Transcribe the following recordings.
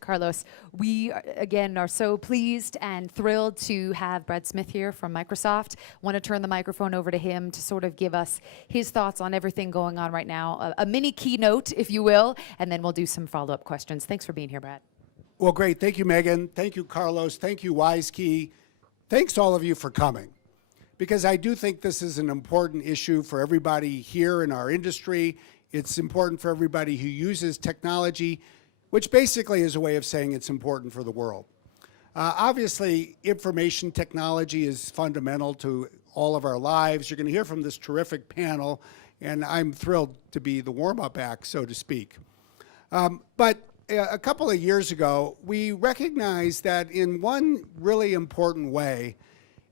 Carlos. We, again, are so pleased and thrilled to have Brad Smith here from Microsoft. Want to turn the microphone over to him to sort of give us his thoughts on everything going on right now, a mini keynote, if you will, and then we'll do some follow-up questions. Thanks for being here, Brad. Well, great. Thank you, Megan. Thank you, Carlos. Thank you, WISeKey. Thanks to all of you for coming, because I do think this is an important issue for everybody here in our industry. It's important for everybody who uses technology, which basically is a way of saying it's important for the world. Obviously, information technology is fundamental to all of our lives. You're going to hear from this terrific panel, and I'm thrilled to be the warm-up act, so to speak. But a couple of years ago, we recognized that in one really important way,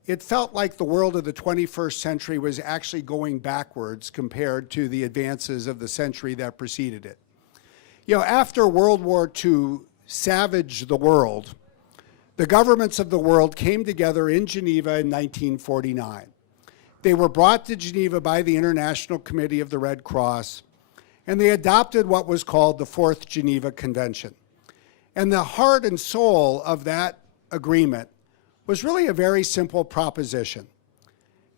it felt like the world of the 21st century was actually going backwards compared to the advances of the century that preceded it. You know, after World War II savaged the world, the governments of the world came together in Geneva in 1949. They were brought to Geneva by the International Committee of the Red Cross, and they adopted what was called the Fourth Geneva Convention. And the heart and soul of that agreement was really a very simple proposition,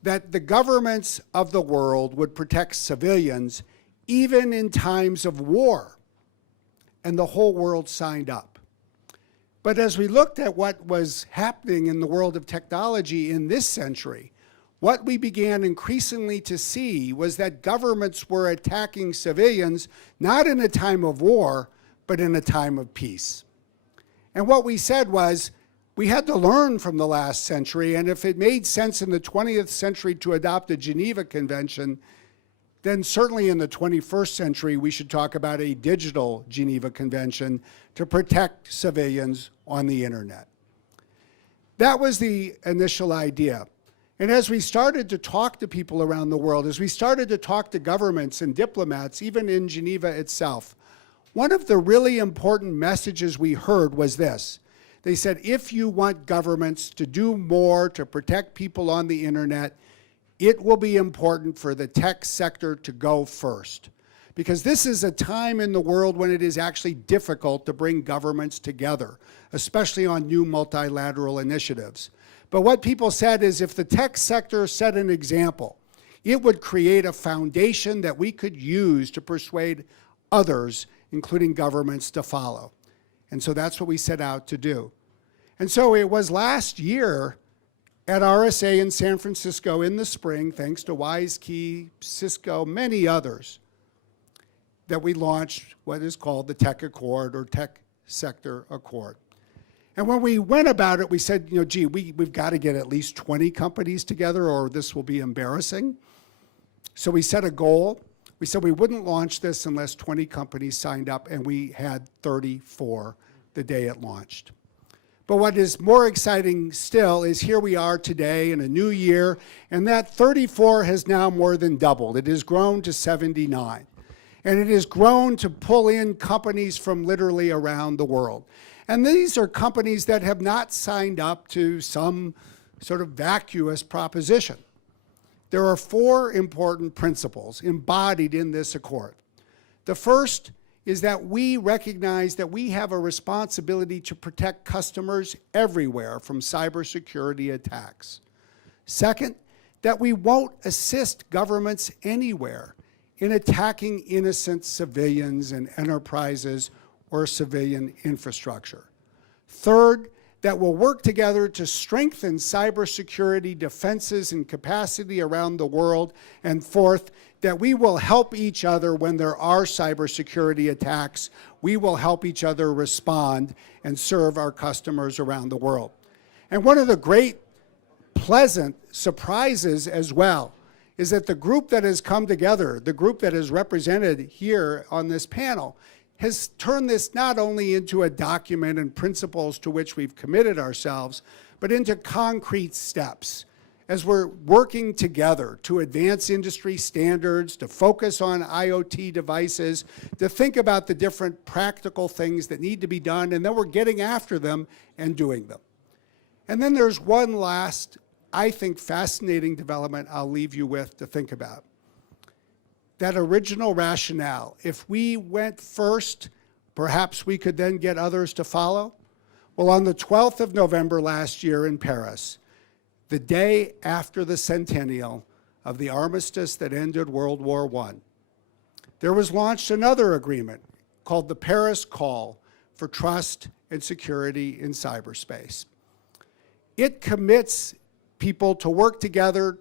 that the governments of the world would protect civilians even in times of war. And the whole world signed up. But as we looked at what was happening in the world of technology in this century, what we began increasingly to see was that governments were attacking civilians not in a time of war, but in a time of peace. And what we said was, we had to learn from the last century, and if it made sense in the 20th century to adopt a Geneva Convention, then certainly in the 21st century, we should talk about a digital Geneva Convention to protect civilians on the internet. That was the initial idea. And as we started to talk to people around the world, as we started to talk to governments and diplomats, even in Geneva itself, one of the really important messages we heard was this. They said, if you want governments to do more to protect people on the internet, it will be important for the tech sector to go first, because this is a time in the world when it is actually difficult to bring governments together, especially on new multilateral initiatives. But what people said is if the tech sector set an example, it would create a foundation that we could use to persuade others, including governments, to follow. And so that's what we set out to do. And so it was last year at RSA in San Francisco in the spring, thanks to WISeKey, Cisco, many others, that we launched what is called the Tech Accord or Tech Sector Accord. And when we went about it, we said, you know, gee, we've got to get at least 20 companies together or this will be embarrassing. So we set a goal. We said we wouldn't launch this unless 20 companies signed up, and we had 34 the day it launched. But what is more exciting still is here we are today in a new year, and that 34 has now more than doubled. It has grown to 79. And it has grown to pull in companies from literally around the world. And these are companies that have not signed up to some sort of vacuous proposition. There are four important principles embodied in this accord. The first is that we recognize that we have a responsibility to protect customers everywhere from cybersecurity attacks. Second, that we won't assist governments anywhere in attacking innocent civilians and enterprises or civilian infrastructure. Third, that we'll work together to strengthen cybersecurity defenses and capacity around the world. And fourth, that we will help each other when there are cybersecurity attacks. We will help each other respond and serve our customers around the world. And one of the great pleasant surprises as well is that the group that has come together, the group that is represented here on this panel, has turned this not only into a document and principles to which we've committed ourselves, but into concrete steps as we're working together to advance industry standards, to focus on IoT devices, to think about the different practical things that need to be done, and then we're getting after them and doing them. And then there's one last, I think, fascinating development I'll leave you with to think about. That original rationale, if we went first, Perhaps we could then get others to follow? Well, on the 12th of November last year in Paris, the day after the centennial of the armistice that ended World War I, there was launched another agreement called the Paris Call for Trust and Security in Cyberspace. It commits people to work together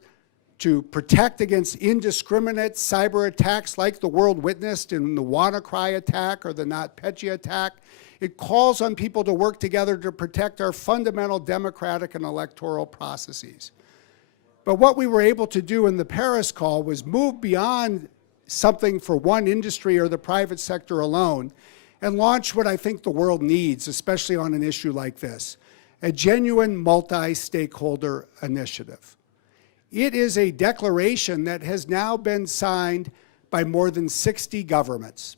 to protect against indiscriminate cyber attacks like the world witnessed in the WannaCry attack or the NotPetya attack. It calls on people to work together to protect our fundamental democratic and electoral processes. But what we were able to do in the Paris call was move beyond something for one industry or the private sector alone and launch what I think the world needs, especially on an issue like this, a genuine multi-stakeholder initiative. It is a declaration that has now been signed by more than 60 governments,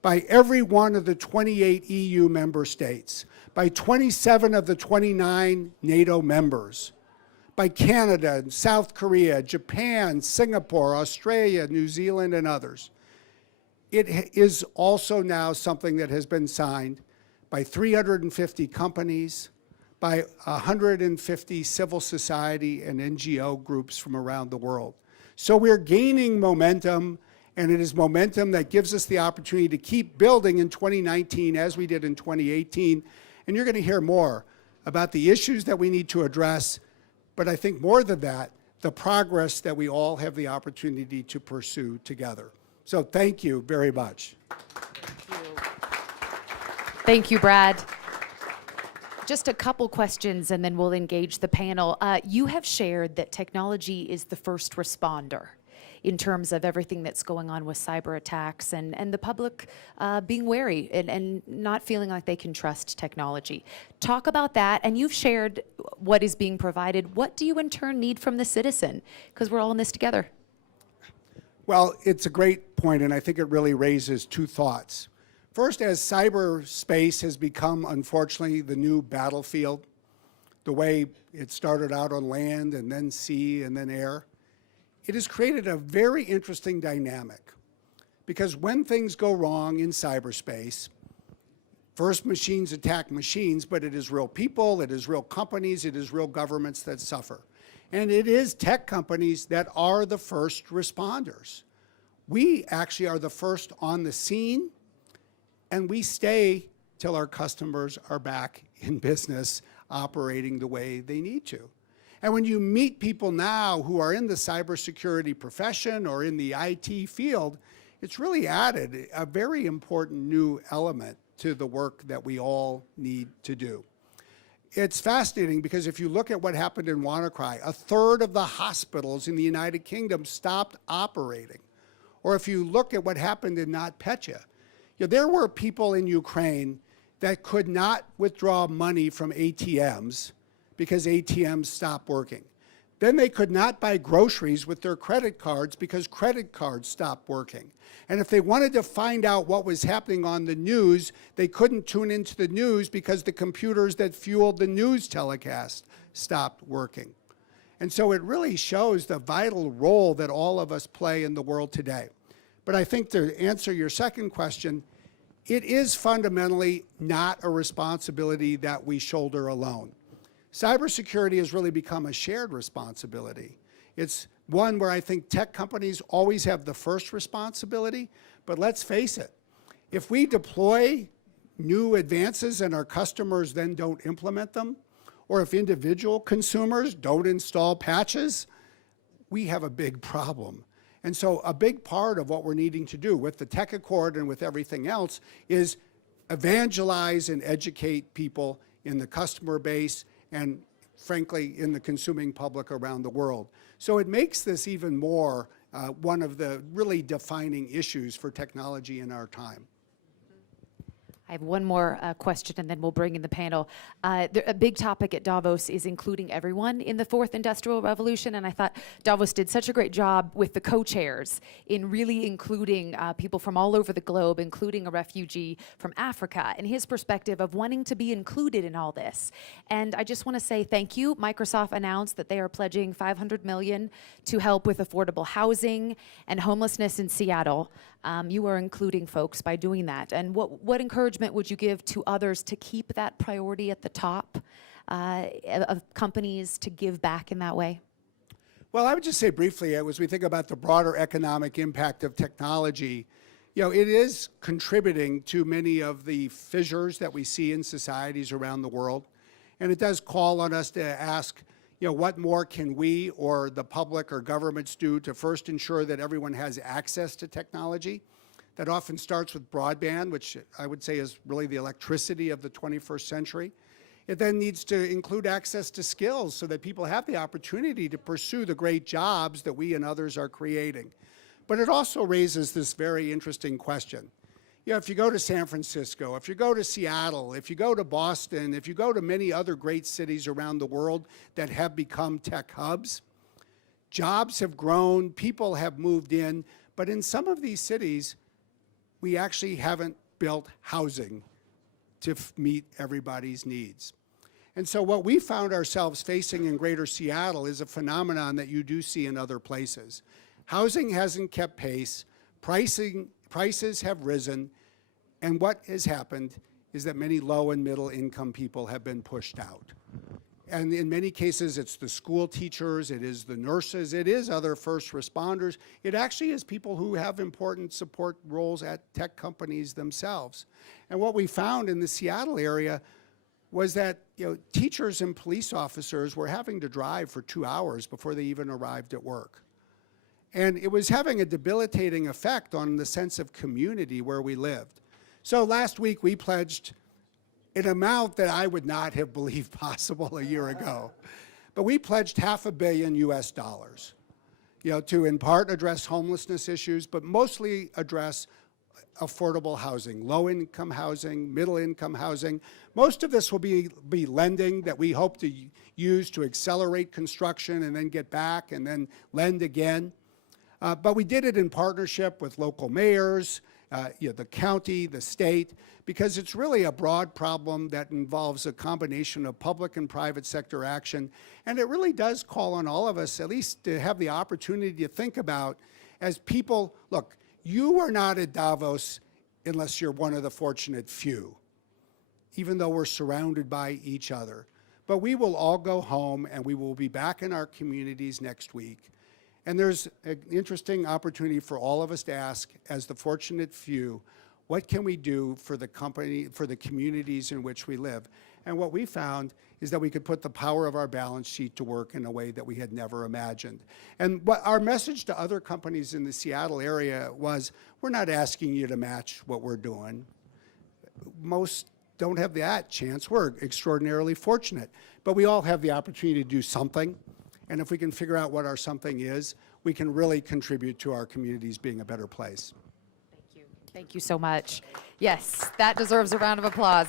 by every one of the 28 EU member states, by 27 of the 29 NATO members, by Canada, South Korea, Japan, Singapore, Australia, New Zealand, and others. It is also now something that has been signed by 350 companies, by 150 civil society and NGO groups from around the world. So we're gaining momentum, and it is momentum that gives us the opportunity to keep building in 2019 as we did in 2018. And you're going to hear more about the issues that we need to address, but I think more than that, the progress that we all have the opportunity to pursue together. So thank you very much. Thank you, Brad. Just a couple questions and then we'll engage the panel. You have shared that technology is the first responder in terms of everything that's going on with cyber attacks and the public being wary and not feeling like they can trust technology. Talk about that, and you've shared what is being provided. What do you in turn need from the citizen? Because we're all in this together. Well, it's a great point, and I think it really raises two thoughts. First, as cyberspace has become, unfortunately, the new battlefield, the way it started out on land and then sea and then air, it has created a very interesting dynamic. Because when things go wrong in cyberspace, first machines attack machines, but it is real people, it is real companies, it is real governments that suffer. And it is tech companies that are the first responders. We actually are the first on the scene, and we stay till our customers are back in business operating the way they need to. And when you meet people now who are in the cybersecurity profession or in the IT field, it's really added a very important new element to the work that we all need to do. It's fascinating because if you look at what happened in WannaCry, 1/3 of the hospitals in the United Kingdom stopped operating. Or if you look at what happened in NotPetya, there were people in Ukraine that could not withdraw money from ATMs because ATMs stopped working. Then they could not buy groceries with their credit cards because credit cards stopped working. And if they wanted to find out what was happening on the news, they couldn't tune into the news because the computers that fueled the news telecast stopped working. And so it really shows the vital role that all of us play in the world today. But I think to answer your second question, it is fundamentally not a responsibility that we shoulder alone. Cybersecurity has really become a shared responsibility. It's one where I think tech companies always have the first responsibility, but let's face it, if we deploy new advances and our customers then don't implement them, or if individual consumers don't install patches, we have a big problem. And so a big part of what we're needing to do with the Tech Accord and with everything else is evangelize and educate people in the customer base and, frankly, in the consuming public around the world. So it makes this even more one of the really defining issues for technology in our time. I have one more question, and then we'll bring in the panel. A big topic at Davos is including everyone in the fourth industrial revolution, and I thought Davos did such a great job with the co-chairs in really including people from all over the globe, including a refugee from Africa, and his perspective of wanting to be included in all this. And I just want to say thank you. Microsoft announced that they are pledging $500 million to help with affordable housing and homelessness in Seattle. You are including folks by doing that. And what encouragement would you give to others to keep that priority at the top of companies to give back in that way? Well, I would just say briefly, as we think about the broader economic impact of technology, it is contributing to many of the fissures that we see in societies around the world. And it does call on us to ask, what more can we or the public or governments do to first ensure that everyone has access to technology? That often starts with broadband, which I would say is really the electricity of the 21st century. It then needs to include access to skills so that people have the opportunity to pursue the great jobs that we and others are creating. But it also raises this very interesting question. If you go to San Francisco, if you go to Seattle, if you go to Boston, if you go to many other great cities around the world that have become tech hubs, jobs have grown, people have moved in, but in some of these cities, we actually haven't built housing to meet everybody's needs. And so what we found ourselves facing in Greater Seattle is a phenomenon that you do see in other places. Housing hasn't kept pace, prices have risen, and what has happened is that many low and middle income people have been pushed out. And in many cases, it's the school teachers, it is the nurses, it is other first responders. It actually is people who have important support roles at tech companies themselves. And what we found in the Seattle area was that teachers and police officers were having to drive for 2 hours before they even arrived at work. And it was having a debilitating effect on the sense of community where we lived. So last week we pledged an amount that I would not have believed possible a year ago. But we pledged $500 million US, to in part address homelessness issues, but mostly address affordable housing, low-income housing, middle-income housing. Most of this will be lending that we hope to use to accelerate construction and then get back and then lend again. But we did it in partnership with local mayors, the county, the state, because it's really a broad problem that involves a combination of public and private sector action. And it really does call on all of us, at least to have the opportunity to think about as people, look, you are not at Davos unless you're one of the fortunate few, even though we're surrounded by each other. But we will all go home and we will be back in our communities next week. And there's an interesting opportunity for all of us to ask, as the fortunate few, what can we do for the communities in which we live? And what we found is that we could put the power of our balance sheet to work in a way that we had never imagined. And what our message to other companies in the Seattle area was, we're not asking you to match what we're doing. Most don't have that chance. We're extraordinarily fortunate. But we all have the opportunity to do something. And if we can figure out what our something is, we can really contribute to our communities being a better place. Thank you. Thank you so much. Yes, that deserves a round of applause.